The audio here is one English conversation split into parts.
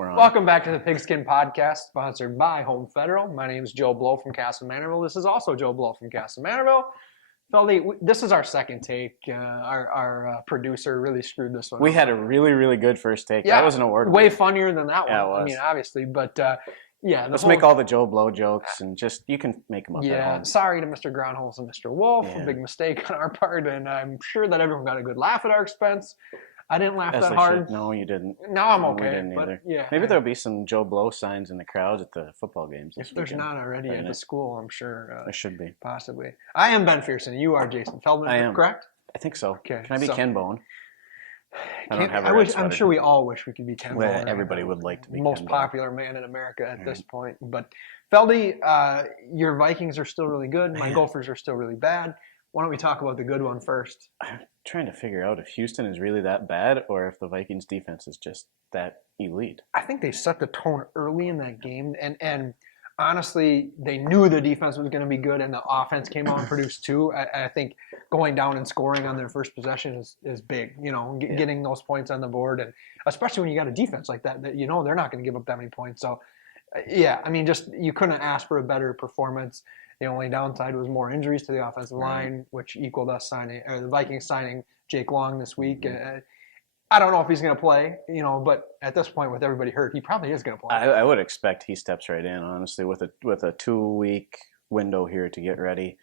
We're on. Welcome back to the Pigskin Podcast, sponsored by Home Federal. My name is Joe Blow from Castle Manorville. This is also Joe Blow from Castle Manorville. Feldy, this is our second take. Our producer really screwed this one up. We had a really, really good first take. Yeah, that was an award. Way funnier than that one. Yeah, it was. I mean, obviously, but yeah. Let's make all the Joe Blow jokes and just, you can make them up at home. Sorry to Mr. Groundholes and Mr. Wolf. Yeah. A big mistake on our part, and I'm sure that everyone got a good laugh at our expense. I didn't laugh As that they hard. should. No, you didn't. No, I'm okay. We didn't but either. yeah, Maybe there'll be some Joe Blow signs in the crowds at the football games. If there's not already at the school, I'm sure. There should be. Possibly. I am Ben Phersy. You are Jason Feldman. I am. Correct? I think so. Okay. Can I be Ken Bone? I'm sure we all wish we could be Ken Bone. Everybody would like to be most Ken popular man in America at this point. But Feldy, your Vikings are still really good. My Gophers are still really bad. Why don't we talk about the good one first? I'm trying to figure out if Houston is really that bad or if the Vikings defense is just that elite. I think they set the tone early in that game, and honestly, they knew the defense was going to be good, and the offense came out and produced too. I think going down and scoring on their first possession is big. You know, getting those points on the board, and especially when you got a defense like that you know they're not going to give up that many points. So, yeah, I mean, just you couldn't ask for a better performance. The only downside was more injuries to the offensive line, which equaled the Vikings signing Jake Long this week. I don't know if he's going to play, you know, but at this point, with everybody hurt, he probably is going to play. I would expect he steps right in, honestly, with a 2-week window here to get ready.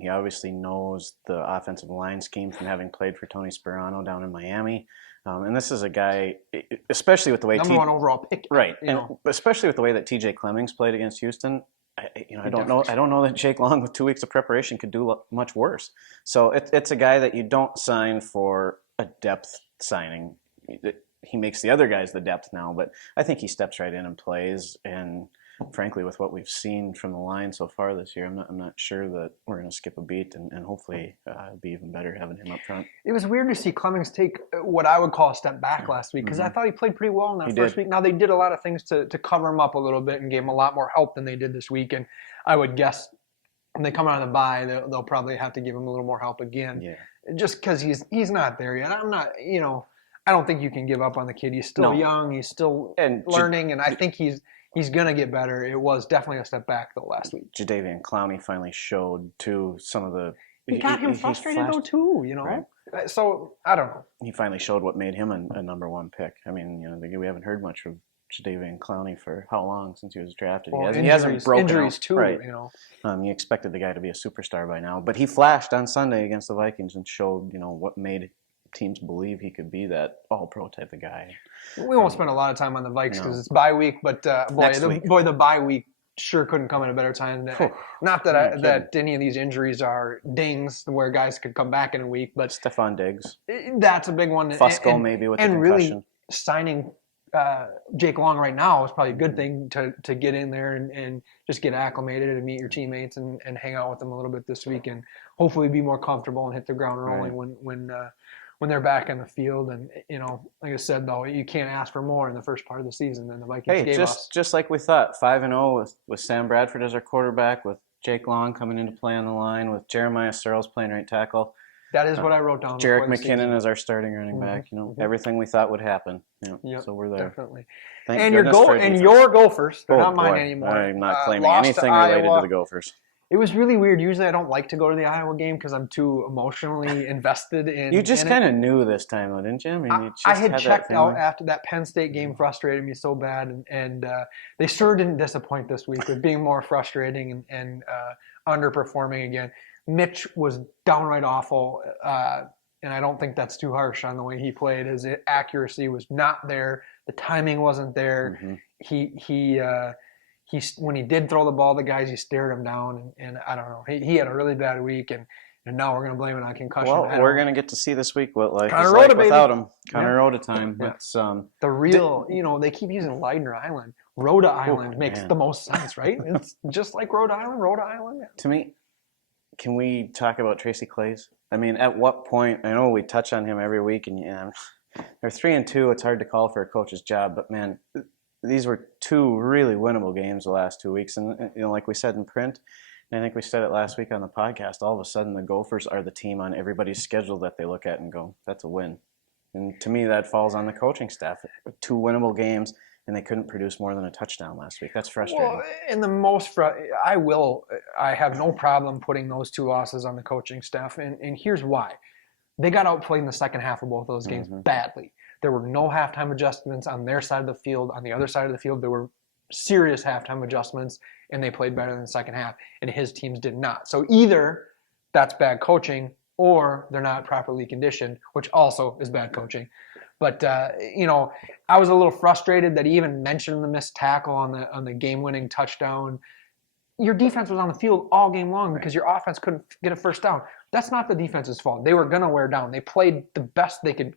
He obviously knows the offensive line scheme from having played for Tony Sperano down in Miami. And this is a guy, especially with the way number one overall pick, right? And especially with the way that T.J. Clemmings played against Houston. I don't know that Jake Long with 2 weeks of preparation could do much worse. So it's a guy that you don't sign for a depth signing. He makes the other guys the depth now, but I think he steps right in and plays. And frankly, with what we've seen from the line so far this year, I'm not sure that we're going to skip a beat, and hopefully it'll be even better having him up front. It was weird to see Clemmings take what I would call a step back last week, because I thought he played pretty well in that first week. Now, they did a lot of things to cover him up a little bit and gave him a lot more help than they did this week, and I would guess when they come out of the bye, they'll probably have to give him a little more help again. Yeah. Just because he's not there yet. I'm not, I don't think you can give up on the kid. He's still young. He's still learning, and I think he's going to get better. It was definitely a step back, though, last week. Jadeveon Clowney finally showed, too, some of the... He got him frustrated, though, too, Right? So, I don't know. He finally showed what made him a number one pick. I mean, we haven't heard much of Jadeveon Clowney for how long since he was drafted? Well, he hasn't broken injuries out. too, right. You expected the guy to be a superstar by now, but he flashed on Sunday against the Vikings and showed, what made teams believe he could be that all-pro type of guy. We won't spend a lot of time on the Vikes because it's bye week, but the bye week sure couldn't come at a better time. Not that any of these injuries are dings where guys could come back in a week, but Stephon Diggs. That's a big one. Fusco maybe with the concussion. Really signing Jake Long right now is probably a good thing to get in there and just get acclimated and meet your teammates and hang out with them a little bit this week and hopefully be more comfortable and hit the ground rolling when they're back in the field. And like I said, though, you can't ask for more in the first part of the season than the Vikings gave us. Just like we thought, 5-0 with Sam Bradford as our quarterback, with Jake Long coming into play on the line, with Jeremiah Searles playing right tackle. That is what I wrote down. Jarek McKinnon as our starting running back. Everything we thought would happen. So we're there. Definitely. And your Gophers, they're not mine anymore. I'm not claiming anything related to the Gophers. It was really weird. Usually I don't like to go to the Iowa game because I'm too emotionally invested in You just kind of knew this time, though, didn't you? I mean, I had checked out after that Penn State game frustrated me so bad, and they sure didn't disappoint this week with being more frustrating and underperforming again. Mitch was downright awful, and I don't think that's too harsh on the way he played. His accuracy was not there. The timing wasn't there. He when he did throw the ball, the guys, he stared him down, and I don't know. He had a really bad week, and now we're going to blame it on concussion. Well, we're going to get to see this week what life Connor is Rhoda, like without him. Connor Rhoda time. Yeah. It's the real, they keep using Leidner Island. Rhoda Island makes the most sense, right? It's just like Rhode Island. Yeah. To me, can we talk about Tracy Claeys? I mean, at what point? I know we touch on him every week, and they're 3-2. It's hard to call for a coach's job, but man, these were two really winnable games the last 2 weeks, and like we said in print, and I think we said it last week on the podcast. All of a sudden, the Gophers are the team on everybody's schedule that they look at and go, "That's a win." And to me, that falls on the coaching staff. 2 winnable games, and they couldn't produce more than a touchdown last week. That's frustrating. Well, in the I have no problem putting those 2 losses on the coaching staff, and here's why. They got outplayed in the second half of both of those games badly. There were no halftime adjustments on their side of the field. On the other side of the field, there were serious halftime adjustments, and they played better in the second half, and his teams did not. So either that's bad coaching or they're not properly conditioned, which also is bad coaching. But, I was a little frustrated that he even mentioned the missed tackle on the game-winning touchdown. Your defense was on the field all game long because your offense couldn't get a first down. That's not the defense's fault. They were going to wear down. They played the best they could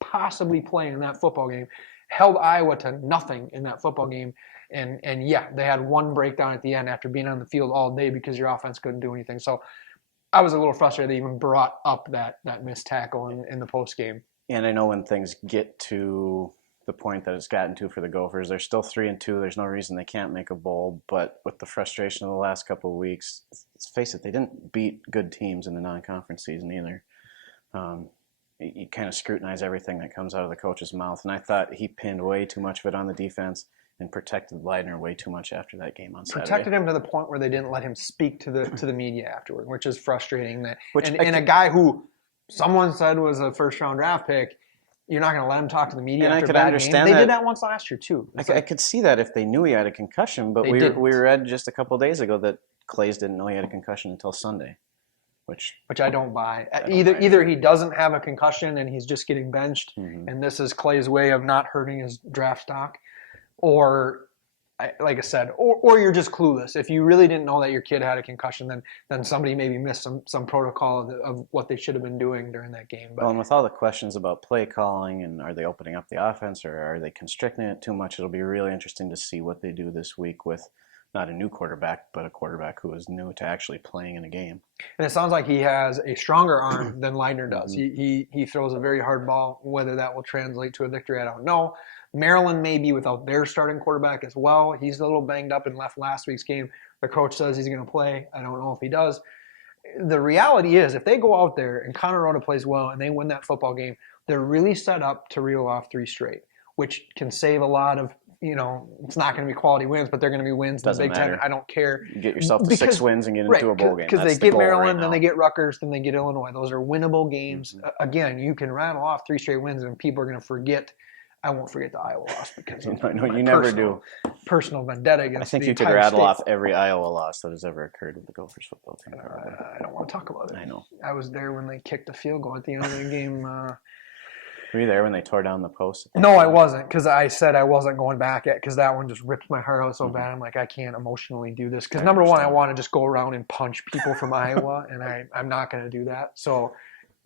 possibly play in that football game, held Iowa to nothing in that football game, and they had one breakdown at the end after being on the field all day because your offense couldn't do anything. So I was a little frustrated they even brought up that missed tackle in the post game. And I know when things get to the point that it's gotten to for the Gophers, they're still 3-2. There's no reason they can't make a bowl. But with the frustration of the last couple of weeks, let's face it, they didn't beat good teams in the non-conference season either. You kind of scrutinize everything that comes out of the coach's mouth. And I thought he pinned way too much of it on the defense and protected Leitner way too much after that game on Saturday. Protected him to the point where they didn't let him speak to the media afterward, which is frustrating. And a guy who someone said was a first-round draft pick, you're not going to let him talk to the media and after I could a bad understand game. that. They did that once last year, too. I could see that if they knew he had a concussion, but we read just a couple of days ago that Clays didn't know he had a concussion until Sunday, which I don't buy. Either he doesn't have a concussion and he's just getting benched, and this is Clay's way of not hurting his draft stock, or like I said, or you're just clueless. If you really didn't know that your kid had a concussion, then somebody maybe missed some protocol of what they should have been doing during that game. But, well, and with all the questions about play calling and are they opening up the offense or are they constricting it too much, it'll be really interesting to see what they do this week with not a new quarterback, but a quarterback who is new to actually playing in a game. And it sounds like he has a stronger arm than Leitner does. He throws a very hard ball. Whether that will translate to a victory, I don't know. Maryland may be without their starting quarterback as well. He's a little banged up and left last week's game. The coach says he's going to play. I don't know if he does. The reality is, if they go out there and Connor Rhoda plays well and they win that football game, they're really set up to reel off 3 straight, which can save a lot of, it's not going to be quality wins, but they're going to be wins in the Big Ten. I don't care. You get yourself to 6 wins and get into a bowl game. Because they get Maryland, then they get Rutgers, then they get Illinois. Those are winnable games. Again, you can rattle off 3 straight wins and people are going to forget. I won't forget the Iowa loss because of no, you never do. Personal vendetta against. I think the you could rattle off every Iowa loss that has ever occurred with the Gophers football team. I don't want to talk about it. I know. I was there when they kicked the field goal at the end of the game. Were you there when they tore down the post? No, I wasn't, because I said I wasn't going back yet, because that one just ripped my heart out so bad. I'm like, I can't emotionally do this. Because number one, I want to just go around and punch people from Iowa, and I'm not going to do that. So,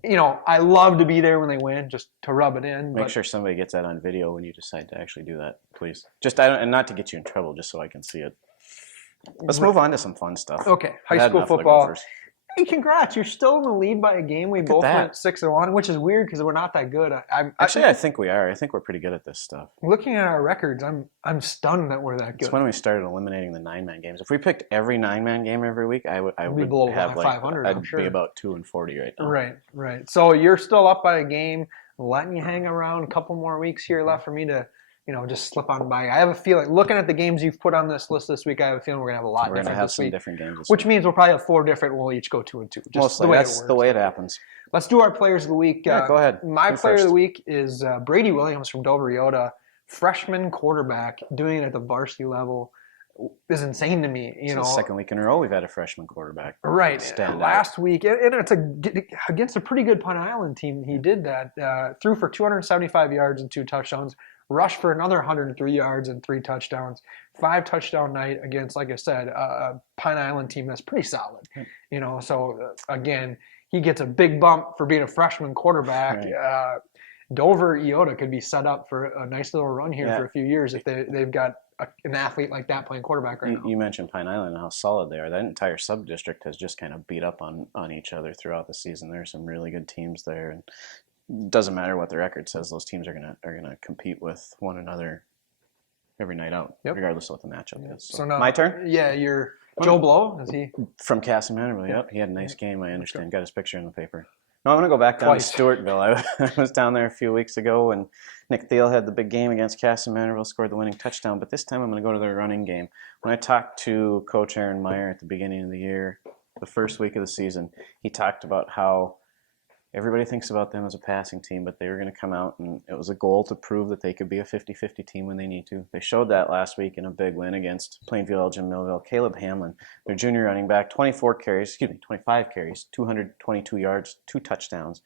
I love to be there when they win, just to rub it in. Make sure somebody gets that on video when you decide to actually do that, please. And not to get you in trouble, just so I can see it. Let's move on to some fun stuff. Okay, high school football. Hey, congrats! You're still in the lead by a game. We both went 6-1, which is weird because we're not that good. I think we are. I think we're pretty good at this stuff. Looking at our records, I'm stunned that we're that good. It's when we started eliminating the 9-man games. If we picked every 9-man game every week, I would below have 500. I'd be about 2-40 right now. Right. So you're still up by a game, letting you hang around a couple more weeks here left for me to. Just slip on by. I have a feeling, looking at the games you've put on this list this week, I have a feeling we're going to have a lot different this week. We're going to have some different games this which week. means we'll probably have 4 different. We'll each go 2-2. Mostly. That's the way it happens. Let's do our players of the week. Yeah, go ahead. My player of the week is Brady Williams from Dover Iota, freshman quarterback, doing it at the varsity level. Is insane to me. It's the second week in a row we've had a freshman quarterback. Right. Last week, and it's against a pretty good Pine Island team. He did that. Threw for 275 yards and 2 touchdowns. Rushed for another 103 yards and 3 touchdowns. 5 touchdown night against, like I said, a Pine Island team that's pretty solid. So again, he gets a big bump for being a freshman quarterback. Right. Dover Iota could be set up for a nice little run here for a few years if they've got an athlete like that playing quarterback right now. You mentioned Pine Island and how solid they are. That entire sub-district has just kind of beat up on each other throughout the season. There are some really good teams there, and doesn't matter what the record says; those teams are gonna compete with one another every night out, regardless of what the matchup is. So now, my turn. Yeah, you're Joe Blow. Is he from Castle Manor? Yep, he had a nice game. I understand. Got his picture in the paper. No, I'm going to go back down Twice. to Stewartville. I was down there a few weeks ago, and Nick Thiel had the big game against Castle Manorville, scored the winning touchdown. But this time I'm going to go to their running game. When I talked to Coach Aaron Meyer at the beginning of the year, the first week of the season, he talked about how everybody thinks about them as a passing team, but they were going to come out, and it was a goal to prove that they could be a 50-50 team when they need to. They showed that last week in a big win against Plainview Elgin Millville. Caleb Hamlin, their junior running back, 25 carries, 222 yards, 2 touchdowns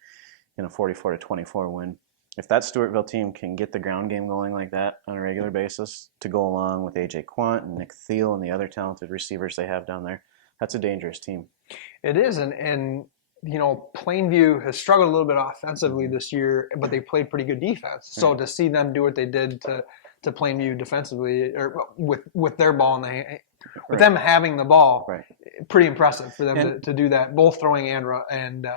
in a 44-24 win. If that Stewartville team can get the ground game going like that on a regular basis to go along with A.J. Quant and Nick Thiel and the other talented receivers they have down there, that's a dangerous team. It is, and Plainview has struggled a little bit offensively this year, but they played pretty good defense. So to see them do what they did to Plainview defensively, or with their ball in the hand, with them having the ball, pretty impressive for them to do that, both throwing and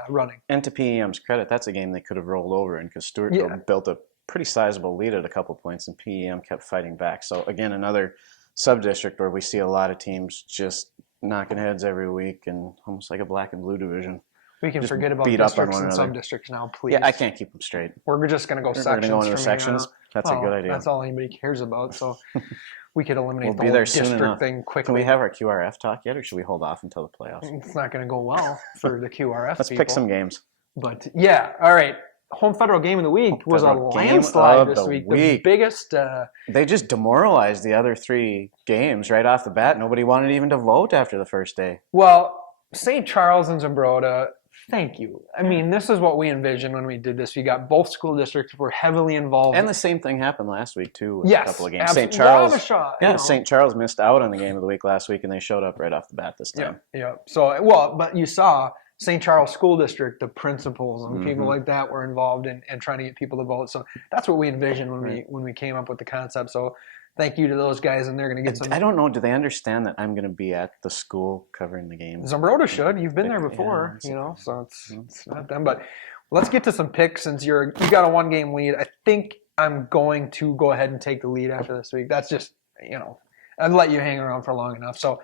running. And to PEM's credit, that's a game they could have rolled over in because Stewartville built a pretty sizable lead at a couple points, and PEM kept fighting back. So again, another sub-district where we see a lot of teams just knocking heads every week, and almost like a black and blue division. We can forget about districts and sub-districts now, please. Yeah, I can't keep them straight. We're just going to go sections. We're going to go into sections. That's a good idea. That's all anybody cares about. So we could eliminate the whole district thing quickly. Can we have our QRF talk yet, or should we hold off until the playoffs? It's not going to go well for the QRF Let's pick some games. But yeah, all right. Home Federal Game of the Week was a landslide this week. The biggest. They just demoralized the other 3 games right off the bat. Nobody wanted even to vote after the first day. Well, St. Charles and Zumbrota, thank you. I mean, this is what we envisioned when we did this. We got both school districts were heavily involved. And the same thing happened last week, too, with a couple of games. St. Charles, St. Charles missed out on the game of the week last week, and they showed up right off the bat this time. Yeah. So, but you saw St. Charles School District, the principals and people like that were involved in trying to get people to vote. So that's what we envisioned when we came up with the concept. So thank you to those guys, and they're going to get some. I don't know. Do they understand that I'm going to be at the school covering the game? Zumbrota should. You've been there before, so it's not them. But let's get to some picks since you got a 1-game lead. I think I'm going to go ahead and take the lead after this week. That's just, I've let you hang around for long enough. So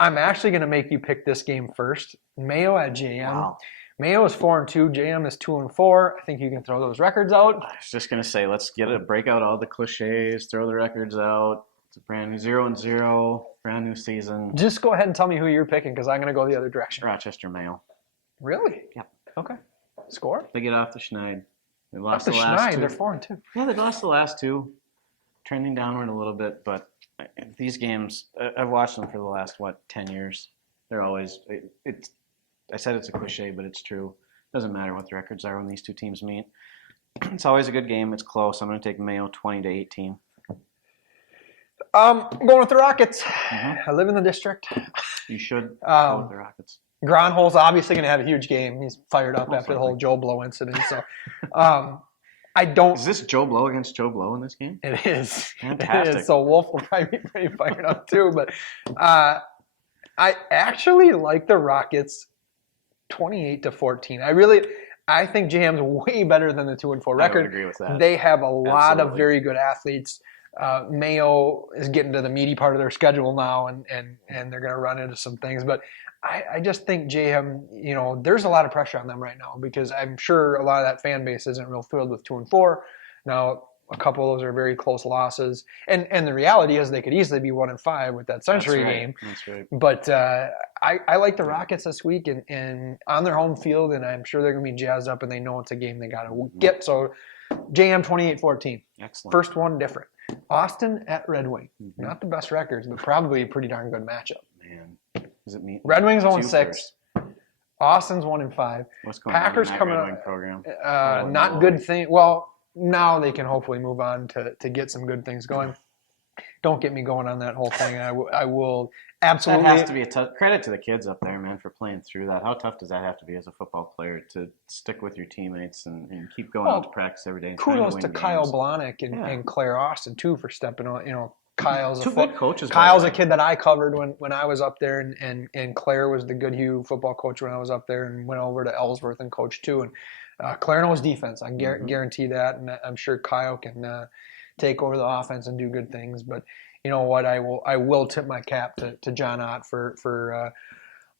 I'm actually going to make you pick this game first. Mayo at JM. Wow. Mayo is 4-2. JM is 2-4. I think you can throw those records out. I was just going to say, let's break out all the cliches, throw the records out. It's a brand new 0-0, brand new season. Just go ahead and tell me who you're picking because I'm going to go the other direction. Rochester Mayo. Really? Yep. Okay. Score? They get off the Schneid. They lost the last 2. They're 4-2. Yeah, they lost the last 2. Trending downward a little bit, but these games, I've watched them for the last, 10 years. They're always, I said it's a cliche, but it's true. It doesn't matter what the records are when these 2 teams meet. It's always a good game. It's close. I'm going to take Mayo 20-18. I'm going with the Rockets. I live in the district. You should go with the Rockets. Gronholm's obviously going to have a huge game. He's fired up after the whole Joe Blow incident. So I don't. Is this Joe Blow against Joe Blow in this game? It is. Fantastic. It is. So Wolf will probably be pretty fired up too. But I actually like the Rockets 28-14. I think JM's way better than the 2-4 record. I would agree with that. They have a lot of very good athletes. Mayo is getting to the meaty part of their schedule now, and they're going to run into some things. But I just think JM, there's a lot of pressure on them right now because I'm sure a lot of that fan base isn't real thrilled with 2-4. Now, a couple of those are very close losses. And the reality is they could easily be 1-5 with that Century game. That's right. But I like the Rockets this week and on their home field, and I'm sure they're going to be jazzed up, and they know it's a game they got to get. So JM 28-14. Excellent. First one different. Austin at Red Wing. Not the best records, but probably a pretty darn good matchup. Man, does it mean Red Wings 0-6. Austin's 1-5. What's going Packers on in that coming Red up. Wing program? Not good thing. Well, now they can hopefully move on to get some good things going. Don't get me going on that whole thing. I will absolutely. That has to be a tough credit to the kids up there, man, for playing through that. How tough does that have to be as a football player to stick with your teammates and keep going out to practice every day? And kudos to Kyle games. Blahnik and Claire Austin too for stepping on. Kyle's good coaches. Kyle's a kid that I covered when I was up there, and Claire was the Goodhue football coach when I was up there, and went over to Ellsworth and coached too. And Claire knows defense. I guarantee that, and I'm sure Kyle can take over the offense and do good things. But you know what? I will tip my cap to John Ott for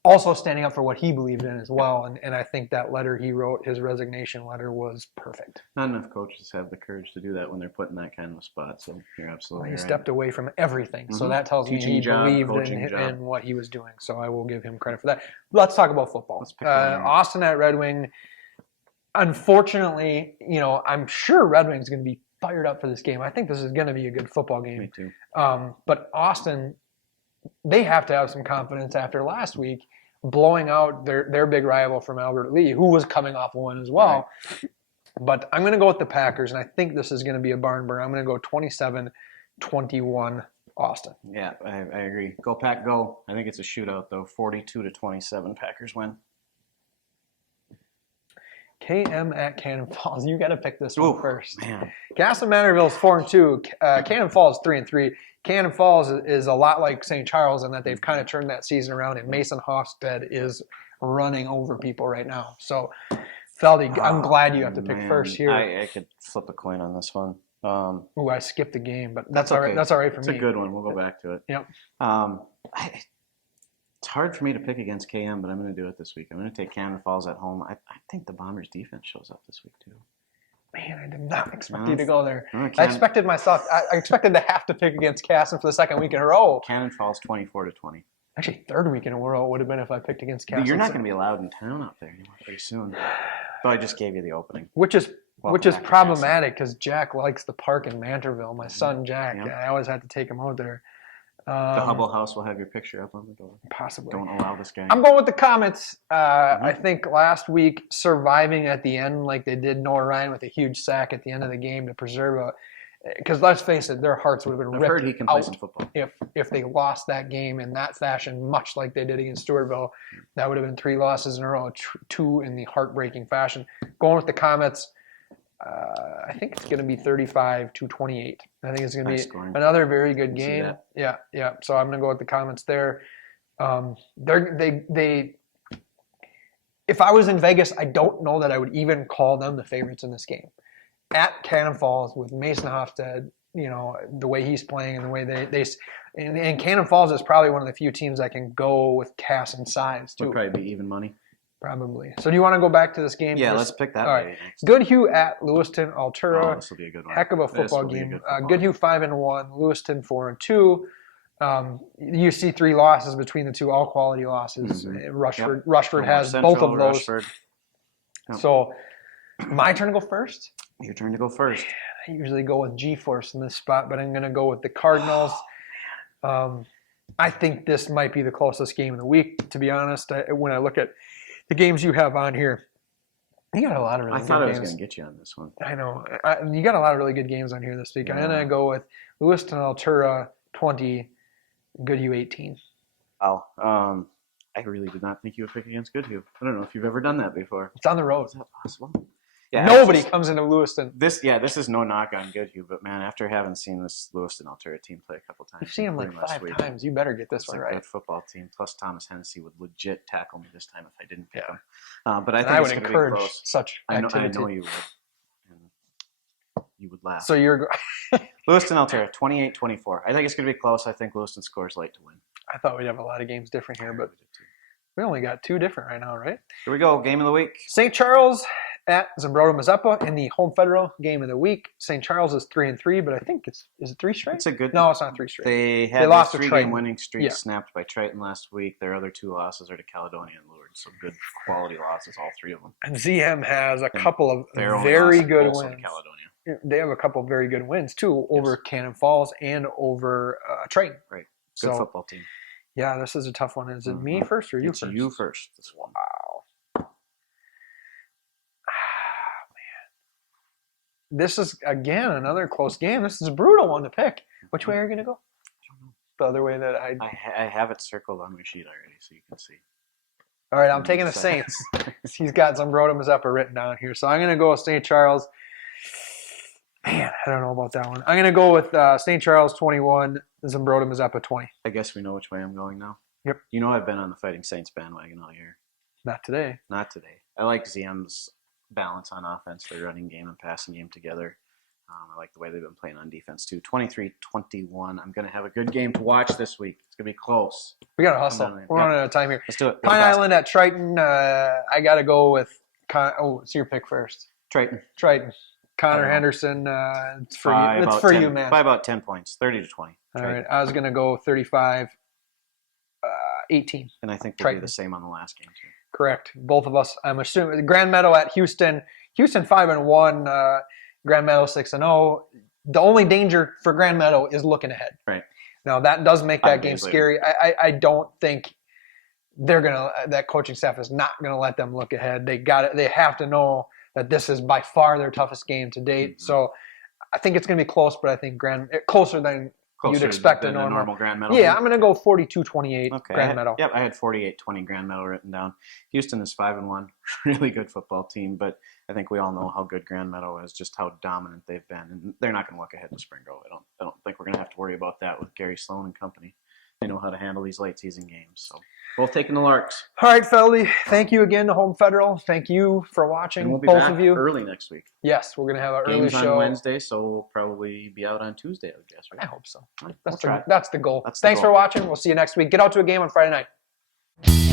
also standing up for what he believed in as well. And I think that letter he wrote, his resignation letter, was perfect. Not enough coaches have the courage to do that when they're put in that kind of a spot. So you're absolutely right. He stepped away from everything. So that tells me he believed in what he was doing. So I will give him credit for that. Let's talk about football. Austin at Red Wing. Unfortunately, I'm sure Red Wing's going to be fired up for this game. I think this is going to be a good football game. Me too. But Austin, they have to have some confidence after last week blowing out their big rival from Albert Lee, who was coming off a win as well. Right. But I'm going to go with the Packers, and I think this is going to be a barn burner. I'm going to go 27-21 Austin. Yeah, I agree. Go Pack, go. I think it's a shootout, though. 42-27 Packers win. KM at Cannon Falls. You got to pick this one first. Man. Castle Manorville's 4-2. Cannon Falls 3-3. Cannon Falls is a lot like St. Charles in that they've kind of turned that season around, and Mason Hofstad is running over people right now. So, Feldy, I'm glad you have to pick first here. I could flip a coin on this one. I skipped the game, but that's all right. That's all right for me. It's a good one. We'll go back to it. Yep. It's hard for me to pick against KM, but I'm going to do it this week. I'm going to take Cannon Falls at home. I think the Bombers' defense shows up this week, too. Man, I did not expect you to go there. I expected to have to pick against Casson for the second week in a row. Cannon Falls 24-20. Actually, third week in a row it would have been if I picked against Casson. You're not going to be allowed in town out there anymore pretty soon. But I just gave you the opening. Which is problematic because Jack likes the park in Manterville. My son Jack, I always had to take him out there. The Hubble House will have your picture up on the door. Possibly. Don't allow this guy. I'm going with the Comets. I think last week surviving at the end like they did Noah Ryan with a huge sack at the end of the game to preserve because let's face it, their hearts would have been ripped I've heard he can play some football. If they lost that game in that fashion, much like they did against Stewartville. That would have been 3 losses in a row, 2 in the heartbreaking fashion. Going with the Comets. I think it's going to be 35-28. I think it's going to be another very good game. Yeah. So I'm going to go with the Comets there. If I was in Vegas, I don't know that I would even call them the favorites in this game. At Cannon Falls with Mason Hofstad, the way he's playing and the way and Cannon Falls is probably one of the few teams that can go with Cass and size too. Would probably be even money. Probably. So do you want to go back to this game? Yeah, let's pick that. All right. Goodhue at Lewiston Altura. This will be a good one. Heck of a football game. Goodhue 5-1, Lewiston 4-2. You see 3 losses between the two, all quality losses. Mm-hmm. Rushford has both of those. Yep. So my turn to go first? Your turn to go first. I usually go with G-Force in this spot, but I'm going to go with the Cardinals. I think this might be the closest game of the week, to be honest. When I look at the games you have on here, you got a lot of really good games. I thought I was going to get you on this one. I know. You got a lot of really good games on here this week. I'm going to go with Lewiston Altura 20, Goodhue 18. Wow. I really did not think you would pick against Goodhue. I don't know if you've ever done that before. It's on the road. Is that possible? Yeah, nobody comes into Lewiston. This is no knock on Goodhue, but man, after having seen this Lewiston Altura team play a couple times, you've seen them like 5 times. You better get this one right. It's a good football team. Plus, Thomas Hennessy would legit tackle me this time if I didn't pick him. But I think I would encourage such activity. I know you would. And you would laugh. So you're Lewiston Altura 28-24. I think it's going to be close. I think Lewiston scores late to win. I thought we'd have a lot of games different here, but we only got 2 different right now, right? Here we go. Game of the week. St. Charles at Zambroda Mazeppa in the home federal game of the week. St. Charles is 3-3, but I think is it 3 straight? It's a good. No, it's not 3 straight. They lost a 3-game winning streak snapped by Triton last week. Their other 2 losses are to Caledonia and Lourdes, so good quality losses, all 3 of them. And ZM has a couple of very good wins. Caledonia. They have a couple of very good wins too over Cannon Falls and over Triton. Right. Good football team. Yeah, this is a tough one. Is it me first or you first? It's you first. This one. Wow. This is, again, another close game. This is a brutal one to pick. Which way are you going to go? I don't know. The other way that I have it circled on my sheet already, so you can see. All right, I'm taking the Saints. He's got Zambroda Mazeppa written down here. So I'm going to go with St. Charles. Man, I don't know about that one. I'm going to go with St. Charles 21, Zambroda Mazeppa 20. I guess we know which way I'm going now. Yep. You know I've been on the Fighting Saints bandwagon all year. Not today. Not today. I like ZM's balance on offense, their running game and passing game together. I like the way they've been playing on defense too. 23-21. I'm going to have a good game to watch this week. It's going to be close. We got to hustle. We're running out of time here. Let's do it. Pine Island at Triton. I got to go with it's your pick first. Triton. Connor Henderson. It's for you. It's for you, man. By about 10 points, 30-20. All right. I was going to go 35-18. And I think we'll do the same on the last game too. Correct. Both of us. I'm assuming Grand Meadow at Houston. Houston 5-1. Grand Meadow 6-0. The only danger for Grand Meadow is looking ahead. Right. Now that does make that game scary. I don't think that coaching staff is not gonna let them look ahead. They have to know that this is by far their toughest game to date. Mm-hmm. So I think it's gonna be close, but I think closer than you'd expect a normal Grand Meadow. Yeah, I'm gonna go 42-28 Grand Meadow. Yep, I had 48-20 Grand Meadow written down. Houston is 5-1, really good football team, but I think we all know how good Grand Meadow is, just how dominant they've been, and they're not going to look ahead to Spring Grove. I don't think we're going to have to worry about that with Gary Sloan and company. They know how to handle these late season games. So both taking the Larks. All right, Feldy. Thank you again to Home Federal. Thank you for watching. And we'll be both back of you early next week. Yes, we're going to have our games early show on Wednesday, so we'll probably be out on Tuesday, I would guess. Right? I hope so. Right, That's the goal. That's Thanks for watching. We'll see you next week. Get out to a game on Friday night.